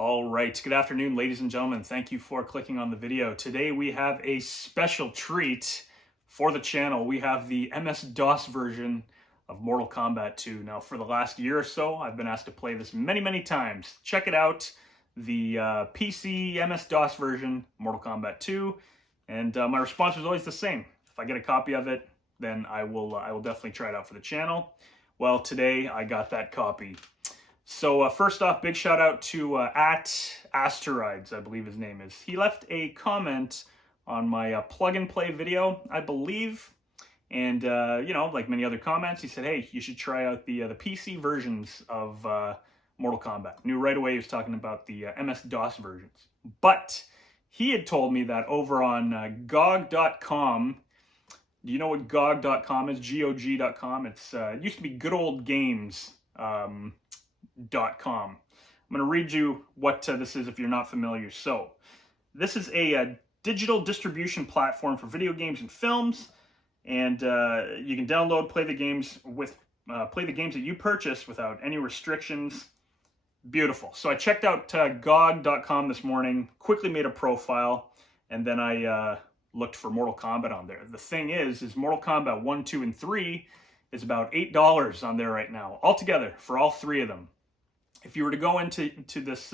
All right, good afternoon, ladies and gentlemen. Thank you for clicking on the video. Today we have a special treat for the channel. We have the MS-DOS version of Mortal Kombat 2. Now, for the last year or so, I've been asked to play this many times. Check it out, the PC MS-DOS version, Mortal Kombat 2. And my response was always the same. If I get a copy of it, then I will definitely try it out for the channel. Well, today I got that copy. So first off, big shout out to @Asteroids, I believe his name is. He left a comment on my plug and play video, I believe. And, you know, like many other comments, he said, hey, you should try out the PC versions of Mortal Kombat. Knew right away he was talking about the MS-DOS versions. But he had told me that over on GOG.com, do you know what GOG.com is? GOG.com. It used to be Good Old Games. .com. I'm going to read you what this is if you're not familiar. So, this is a digital distribution platform for video games and films, and you can download, play the games that you purchase without any restrictions. Beautiful. So I checked out GOG.com this morning, quickly made a profile, and then I looked for Mortal Kombat on there. The thing is Mortal Kombat 1, 2, and 3 is about $8 on there right now, altogether, for all three of them. If you were to go into this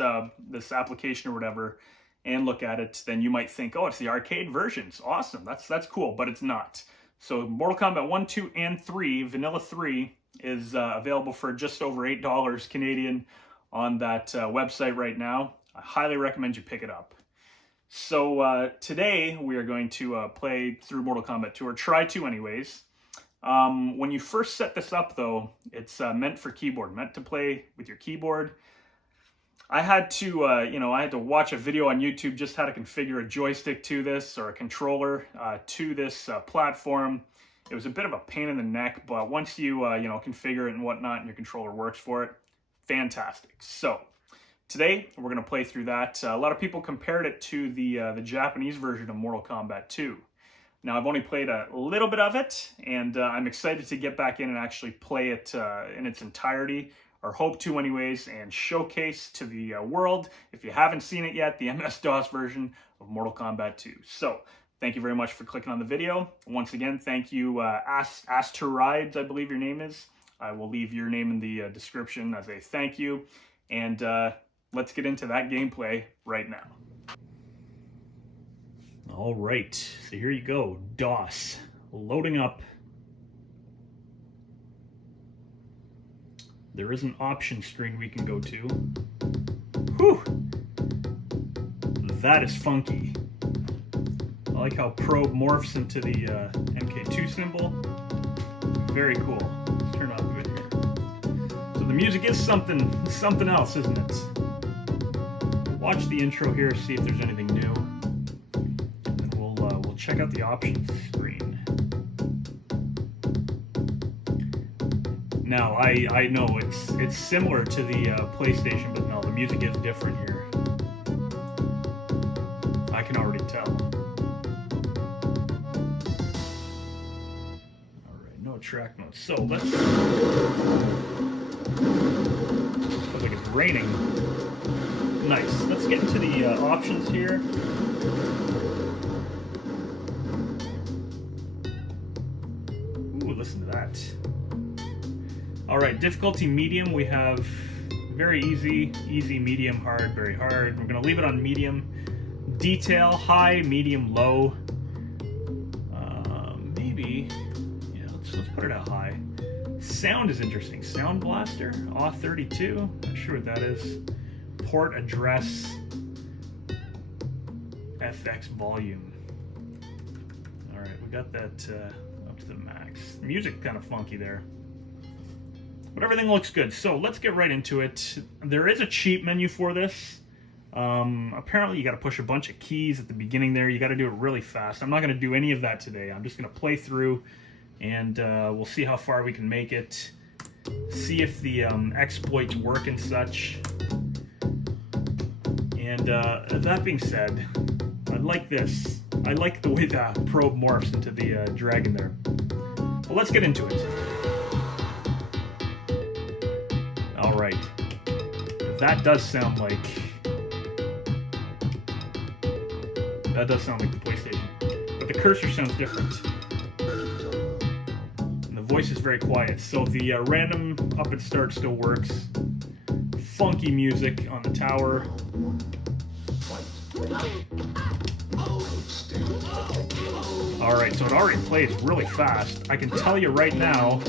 this application or whatever and look at it, then you might think, oh, it's the arcade versions. Awesome, that's cool, but it's not. So Mortal Kombat 1, 2, and 3, Vanilla 3, is available for just over $8 Canadian on that website right now. I highly recommend you pick it up. So today we are going to play through Mortal Kombat 2, or try to anyways. When you first set this up, though, it's meant for keyboard, meant to play with your keyboard. I had to, I had to watch a video on YouTube just how to configure a joystick to this, or a controller to this platform. It was a bit of a pain in the neck, but once you, configure it and whatnot, and your controller works for it, fantastic. So today we're going to play through that. A lot of people compared it to the Japanese version of Mortal Kombat 2. Now, I've only played a little bit of it, and I'm excited to get back in and actually play it in its entirety, or hope to anyways, and showcase to the world, if you haven't seen it yet, the MS-DOS version of Mortal Kombat 2. So, thank you very much for clicking on the video. Once again, thank you, Asteroids, I believe your name is. I will leave your name in the description as a thank you, and let's get into that gameplay right now. All right, so here you go, DOS, loading up. There is an option screen we can go to. Whew! That is funky. I like how probe morphs into the MK2 symbol. Very cool. Let's turn off the video. So the music is something else, isn't it? Watch the intro here, see if there's anything new. Check out the options screen. Now, I know it's similar to the PlayStation, but no, the music is different here. I can already tell. Alright, no track notes. So let's... Looks like it's raining. Nice. Let's get into the options here. Listen to that. All right, difficulty medium. We have very easy, medium, hard, very hard. We're gonna leave it on medium. Detail, high, medium, low. Maybe, yeah. Let's put it at high. Sound is interesting. Sound blaster, AW32. Not sure what that is. Port address. FX volume. All right, we got that. To the max. Music kind of funky there, but everything looks good. So let's get right into it. There is a cheat menu for this. Apparently you got to push a bunch of keys at the beginning there. You got to do it really fast. I'm not going to do any of that today. I'm just going to play through, and we'll see how far we can make it, see if the exploits work and such. And that being said, I like this. I like the way that probe morphs into the dragon there. Well, let's get into it. Alright. That does sound like That does sound like the PlayStation. But the cursor sounds different. And the voice is very quiet. So the random up and start still works. Funky music on the tower. Alright, so it already plays really fast. I can tell you right now,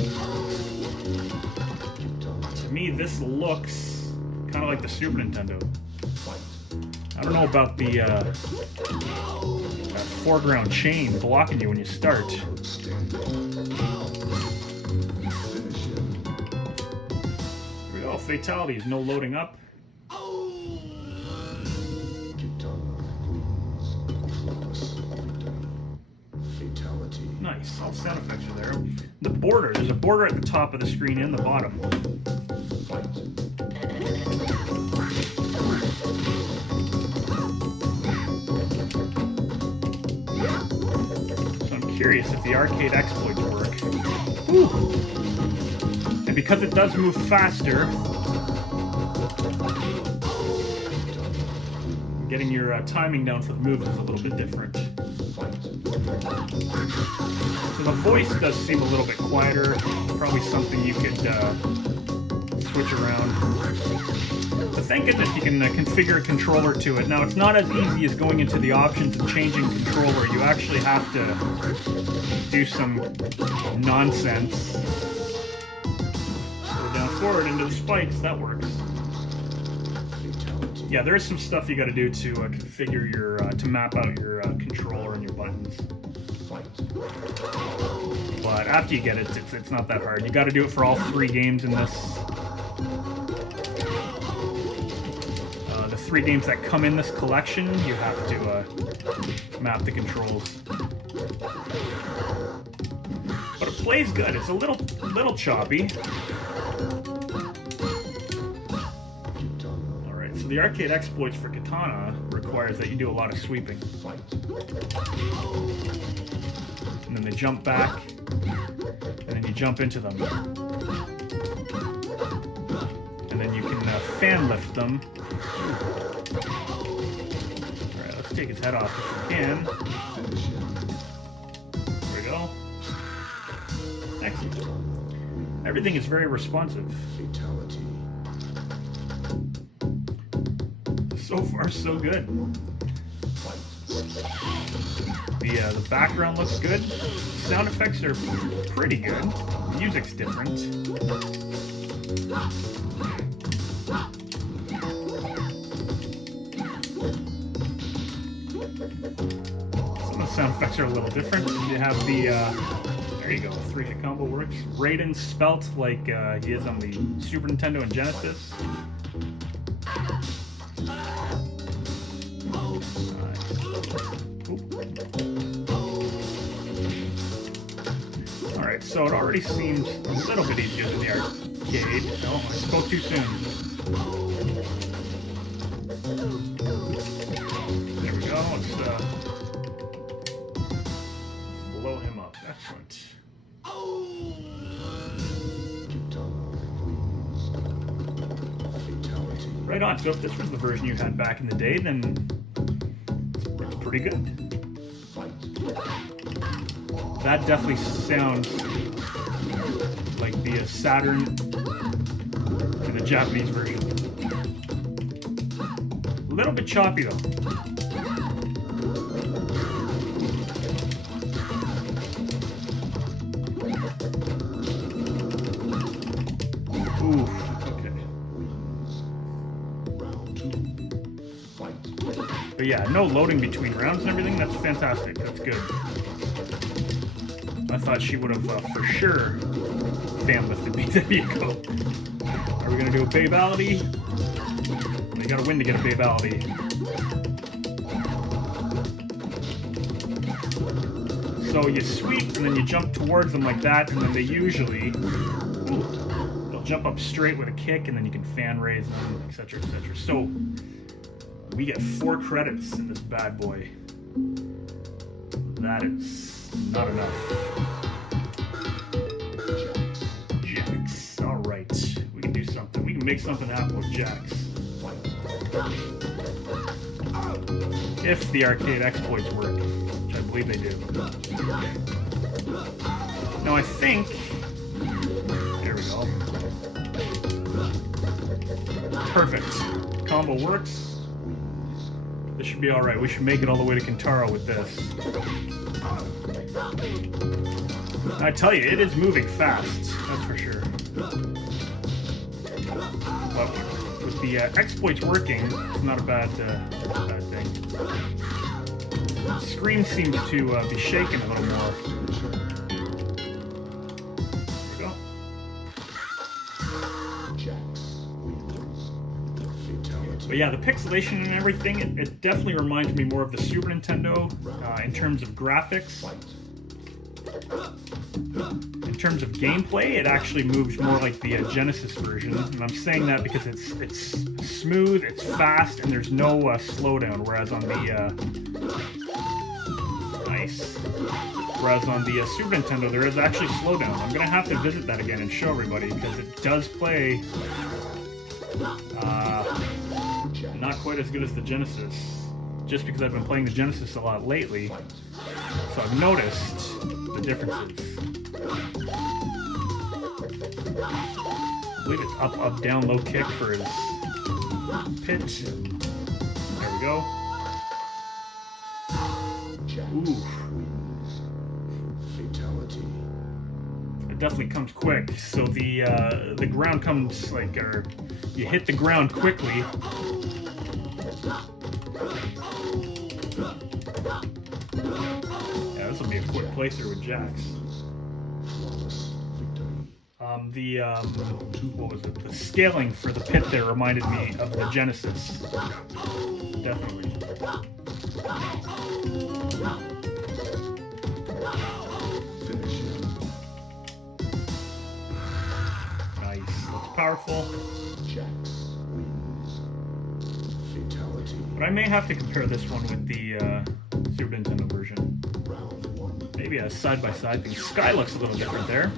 to me this looks kind of like the Super Nintendo. I don't know about the foreground chain blocking you when you start. Here we go, fatalities, no loading up. Nice, all sound effects are there. The border, there's a border at the top of the screen and the bottom. So I'm curious if the arcade exploits work. Whew. And because it does move faster, getting your timing down for the moves is a little bit different. So the voice does seem a little bit quieter, probably something you could switch around. But thank goodness you can configure a controller to it. Now it's not as easy as going into the options and changing controller. You actually have to do some nonsense. Go down forward into the spikes, that works. Yeah, there is some stuff you got to do to configure your, to map out your controller and your buttons. But after you get it, it's not that hard. You got to do it for all 3 games in this. The 3 games that come in this collection, you have to map the controls. But it plays good. It's a little choppy. So the arcade exploits for Katana requires that you do a lot of sweeping. And then they jump back, and then you jump into them. And then you can fan lift them. Alright, let's take his head off if we can. There we go. Excellent. Everything is very responsive. So far, so good. The background looks good. Sound effects are pretty good. Music's different. Some of the sound effects are a little different. You have the, there you go, 3-hit combo works. Raiden's spelt like he is on the Super Nintendo and Genesis. Alright, so it already seems a little bit easier than the arcade. No, I spoke too soon. There we go, let's blow him up. Excellent. Right on, so if this was the version you had back in the day, then it's pretty good. That definitely sounds like the Saturn in the Japanese version. A little bit choppy though. Ooh, okay. But yeah, no loading between rounds and everything. That's fantastic. That's good. I thought she would have for sure fan lifted me. There you go. Are we gonna do a babality? You gotta win to get a babality. So you sweep and then you jump towards them like that, and then they usually they'll jump up straight with a kick, and then you can fan raise them, etc., etc. So we get 4 credits in this bad boy. That is not enough. Jax. Alright. We can do something. We can make something happen with Jax. if the arcade exploits work, which I believe they do. Now I think, there we go. Perfect. Combo works. This should be alright. We should make it all the way to Kintaro with this. I tell you, it is moving fast, that's for sure. But with the exploits working, it's not a bad thing. The screen seems to be shaking a little more. There we go. But yeah, the pixelation and everything, it definitely reminds me more of the Super Nintendo in terms of graphics. In terms of gameplay, it actually moves more like the Genesis version, and I'm saying that because it's smooth, it's fast, and there's no slowdown. Whereas on the Super Nintendo, there is actually slowdown. I'm gonna have to visit that again and show everybody because it does play not quite as good as the Genesis. Just because I've been playing the Genesis a lot lately, so I've noticed the differences. I believe it's up, up, down, low kick for his pit. There we go. Ooh. It definitely comes quick. So the ground comes like, or you hit the ground quickly. Yeah, this will be a quick playthrough with Jax. What was it? The scaling for the pit there reminded me of the Genesis. Definitely. Nice. Looks powerful. But I may have to compare this one with the Super Nintendo version. Maybe a side-by-side thing. Sky looks a little different there.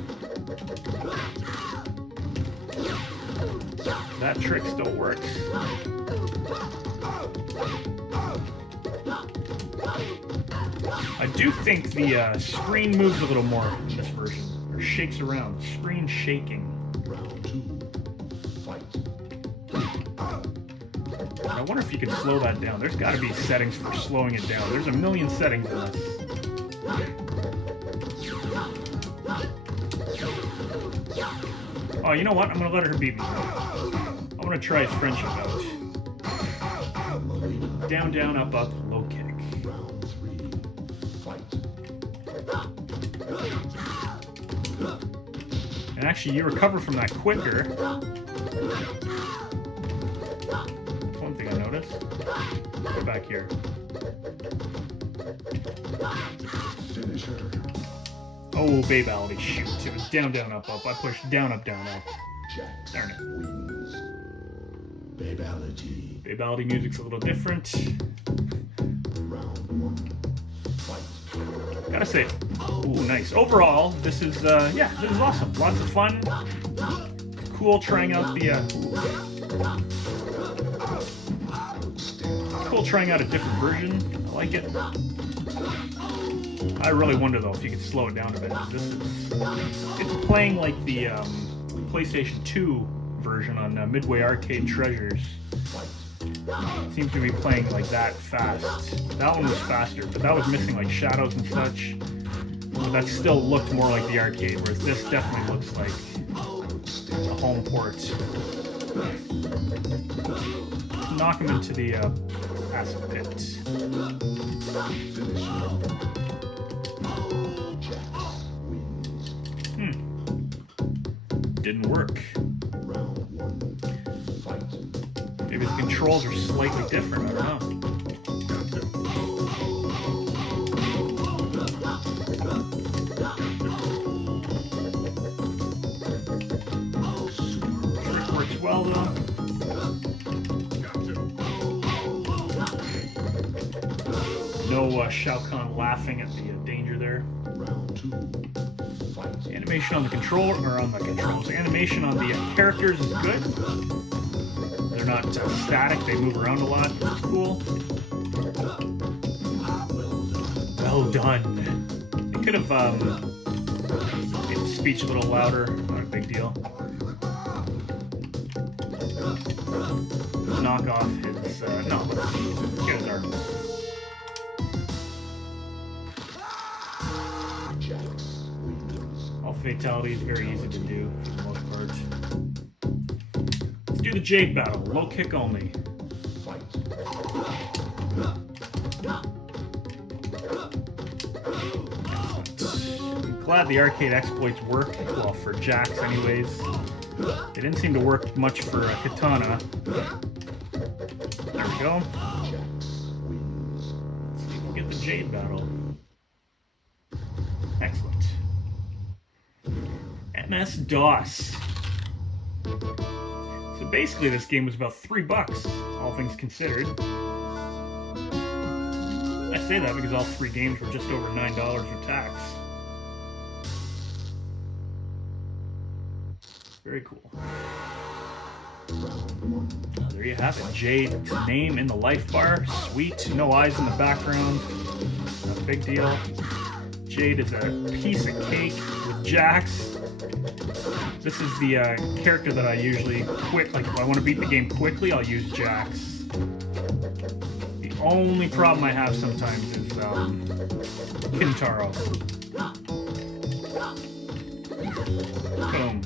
That trick still works. I do think the screen moves a little more in this version, or shakes around. Screen shaking. I wonder if you can slow that down. There's got to be settings for slowing it down. There's a million settings in this. Oh, you know what? I'm going to let her beat me. I'm going to try his friendship out. Down, down, up, up, low kick. And actually, you recover from that quicker. One thing I noticed. Go back here. Oh, Babality, shoot. It was down, down, up, up. I pushed down, up, down, up. Darn it. Babality music's a little different. Gotta say, ooh, nice. Overall, this is, yeah, this is awesome. Lots of fun. Cool trying out the, cool trying out a different version. I like it. I really wonder though if you could slow it down a bit. This is, it's playing like the PlayStation 2 version on Midway Arcade Treasures. It seems to be playing like that fast. That one was faster, but that was missing like shadows and such. But that still looked more like the arcade, whereas this definitely looks like a home port. Knock him into the acid pit. Didn't work. Maybe the controls are slightly different, I don't know. Trick works well though. No Shao Kahn laughing at the danger there. The animation on the controller, or on the controls, the animation on the characters is good. They're not static, they move around a lot, which is cool. Well done. They could have made the speech a little louder. Not a big deal. Knock off his. No, let's get his arm. All fatalities very easy to do for the most part. Let's do the Jade battle. Low kick only. I'm glad the arcade exploits work, well, for Jax anyways. They didn't seem to work much for Katana. There we go. Let's see if we get the Jade battle. Excellent. MS-DOS. So basically this game was about $3, all things considered. I say that because all 3 games were just over $9 with tax. Very cool. There you have it. Jade's name in the life bar. Sweet. No eyes in the background. Not a big deal. Jade is a piece of cake with Jax. This is the character that I usually quit. Like, if I want to beat the game quickly, I'll use Jax. The only problem I have sometimes is Kintaro. Boom.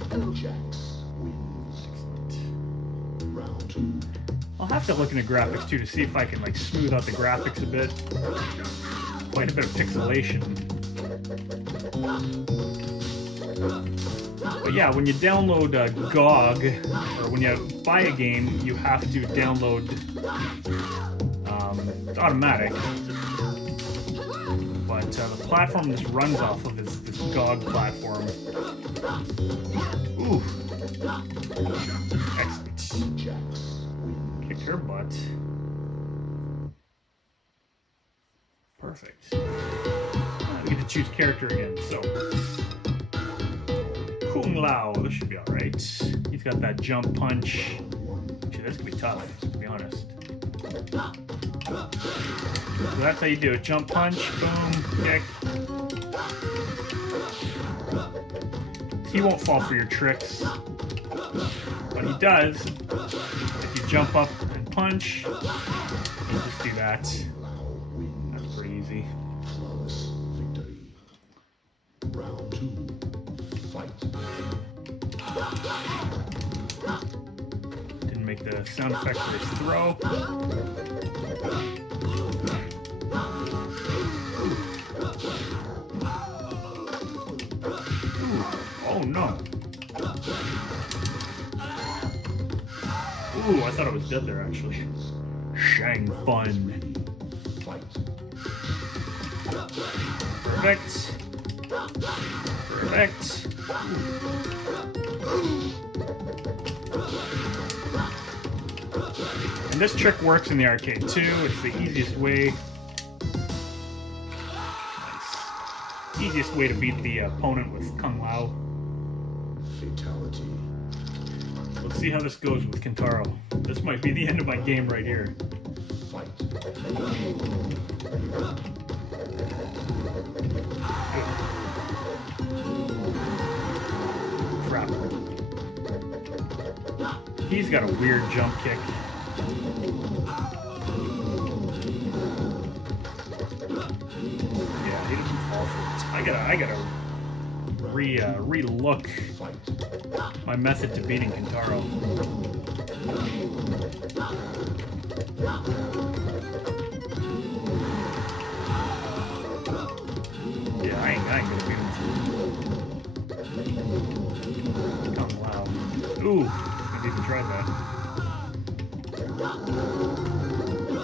I'll have to look into graphics too to see if I can like smooth out the graphics a bit. Quite a bit of pixelation. But yeah, when you download GOG, or when you buy a game, you have to download, it's automatic, but the platform this runs off of is this GOG platform. Ooh. Excellent. Kick her butt. Perfect. We get to choose character again, so. Kung Lao, this should be alright. He's got that jump punch. Actually, this could be tough, to be honest. So that's how you do it. Jump punch, boom, kick. He won't fall for your tricks. But he does. If you jump up and punch, you just do that. That's pretty easy. Round 2. Fight. Didn't make the sound effect for his throw. Ooh. Oh no. Ooh, I thought I was dead there actually. Shang Fun. Perfect. Perfect. And this trick works in the arcade too. It's the easiest way. Nice. Easiest way to beat the opponent with Kung Lao. Fatality. Let's see how this goes with Kintaro. This might be the end of my game right here. Fight. Crap. He's got a weird jump kick. Yeah, he doesn't fall for it. I gotta re-look my method to beating Kintaro. Yeah, I ain't gonna beat him. Kung Lao. Ooh, I didn't even try that.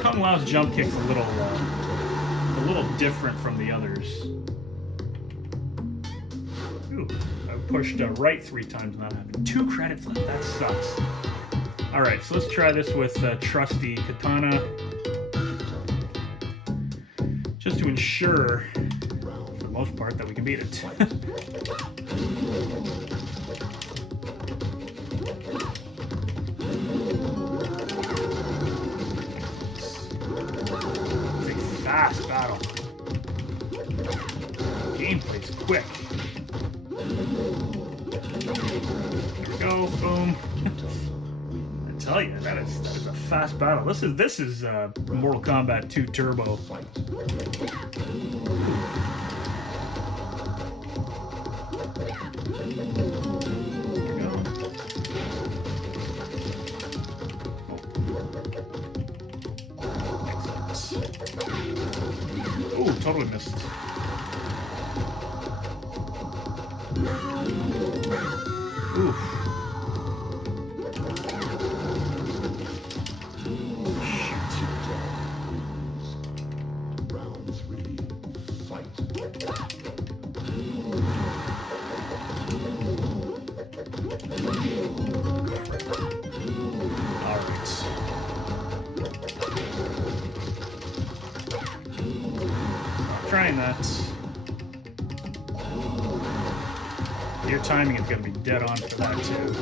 Kung Lao's jump kick's a little different from the others. Ooh, I pushed right 3 times and that happened. 2 credits left, that sucks. Alright, so let's try this with trusty Katana. Just to ensure, for the most part, that we can beat it. fast battle. Gameplay's quick. There we go, boom. I tell you, that is a fast battle. This is Mortal Kombat 2 Turbo. Ooh, totally missed. Oof. Round 3, fight. All right. Trying that. Your timing is going to be dead on for that too.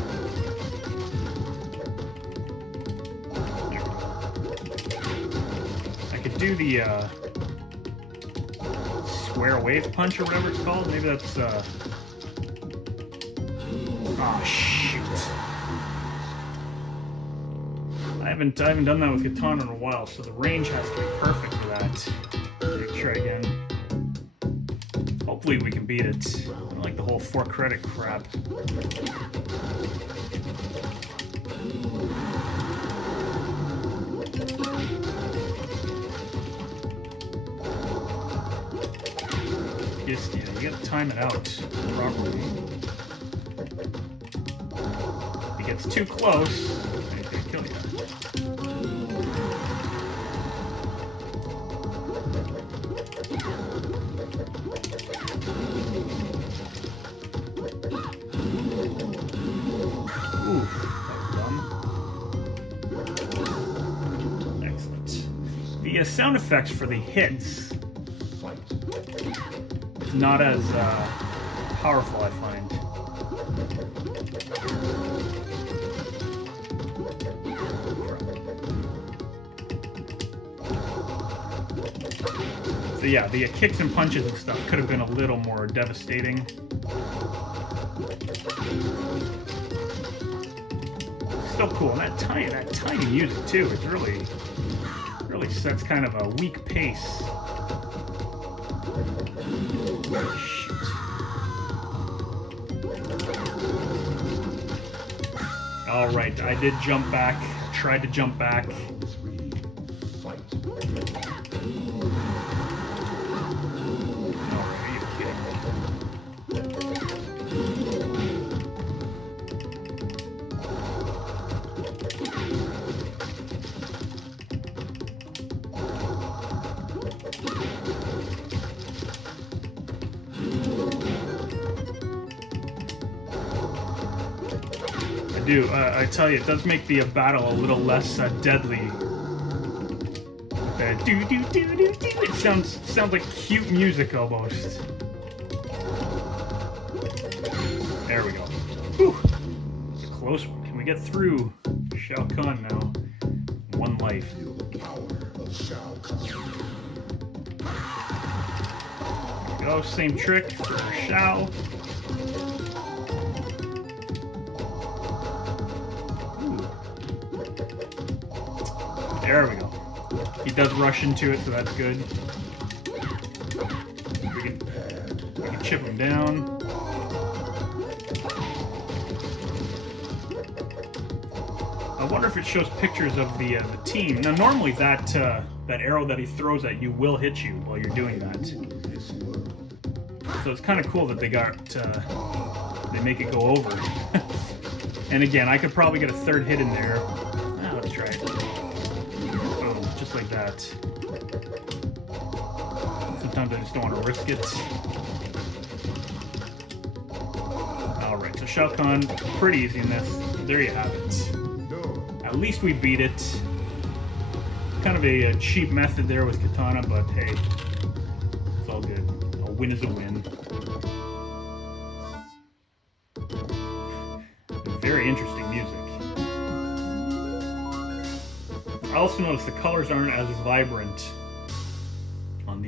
I could do the square wave punch or whatever it's called. Maybe that's oh shoot. I haven't done that with Katana in a while, so the range has to be perfect for that. Try again. Hopefully we can beat it. I don't like the whole 4 credit crap. Just, yeah, you gotta time it out properly. If he gets too close, he's gonna kill you. Oof, that was dumb. Excellent. The sound effects for the hits is not as powerful, I find. So yeah, the kicks and punches and stuff could have been a little more devastating. Still cool, and that tiny music too is really sets kind of a weak pace. Shoot. All right, I did jump back. Tried to jump back. I tell you, it does make the battle a little less deadly. Do do do do do. It sounds like cute music almost. There we go. Whew. It's a close one. Can we get through Shao Kahn now? 1 life. Feel the power of Shao Kahn. There we go. Same trick for Shao. There we go. He does rush into it, so that's good. We can chip him down. I wonder if it shows pictures of the team. Now, normally that arrow that he throws at you will hit you while you're doing that. So it's kind of cool that they make it go over. And again, I could probably get a 3rd hit in there. Let's try it. Just like that. Sometimes I just don't want to risk it. Alright, so Shao Kahn, pretty easy in this. There you have it. At least we beat it. Kind of a cheap method there with Katana, but hey, it's all good. A win is a win. Very interesting music. I also noticed the colors aren't as vibrant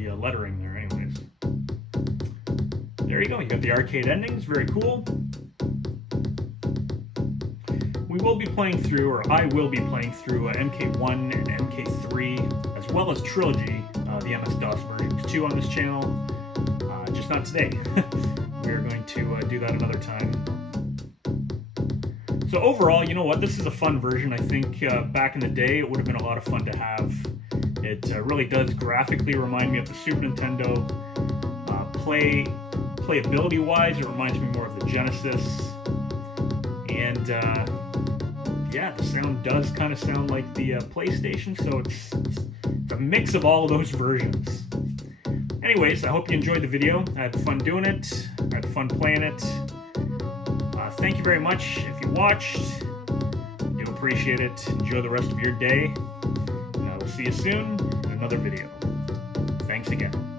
the lettering there anyways. There you go, you got the arcade endings, very cool. We will be playing through, or I will be playing through MK1 and MK3, as well as Trilogy, the MS-DOS versions too on this channel, just not today. We are going to do that another time. So overall, you know what, this is a fun version. I think back in the day it would have been a lot of fun to have. It really does graphically remind me of the Super Nintendo. Playability-wise, it reminds me more of the Genesis. And yeah, the sound does kind of sound like the PlayStation, so it's a mix of all of those versions. Anyways, I hope you enjoyed the video. I had fun doing it. I had fun playing it. Thank you very much if you watched. I do appreciate it. Enjoy the rest of your day. And I will see you soon in another video. Thanks again.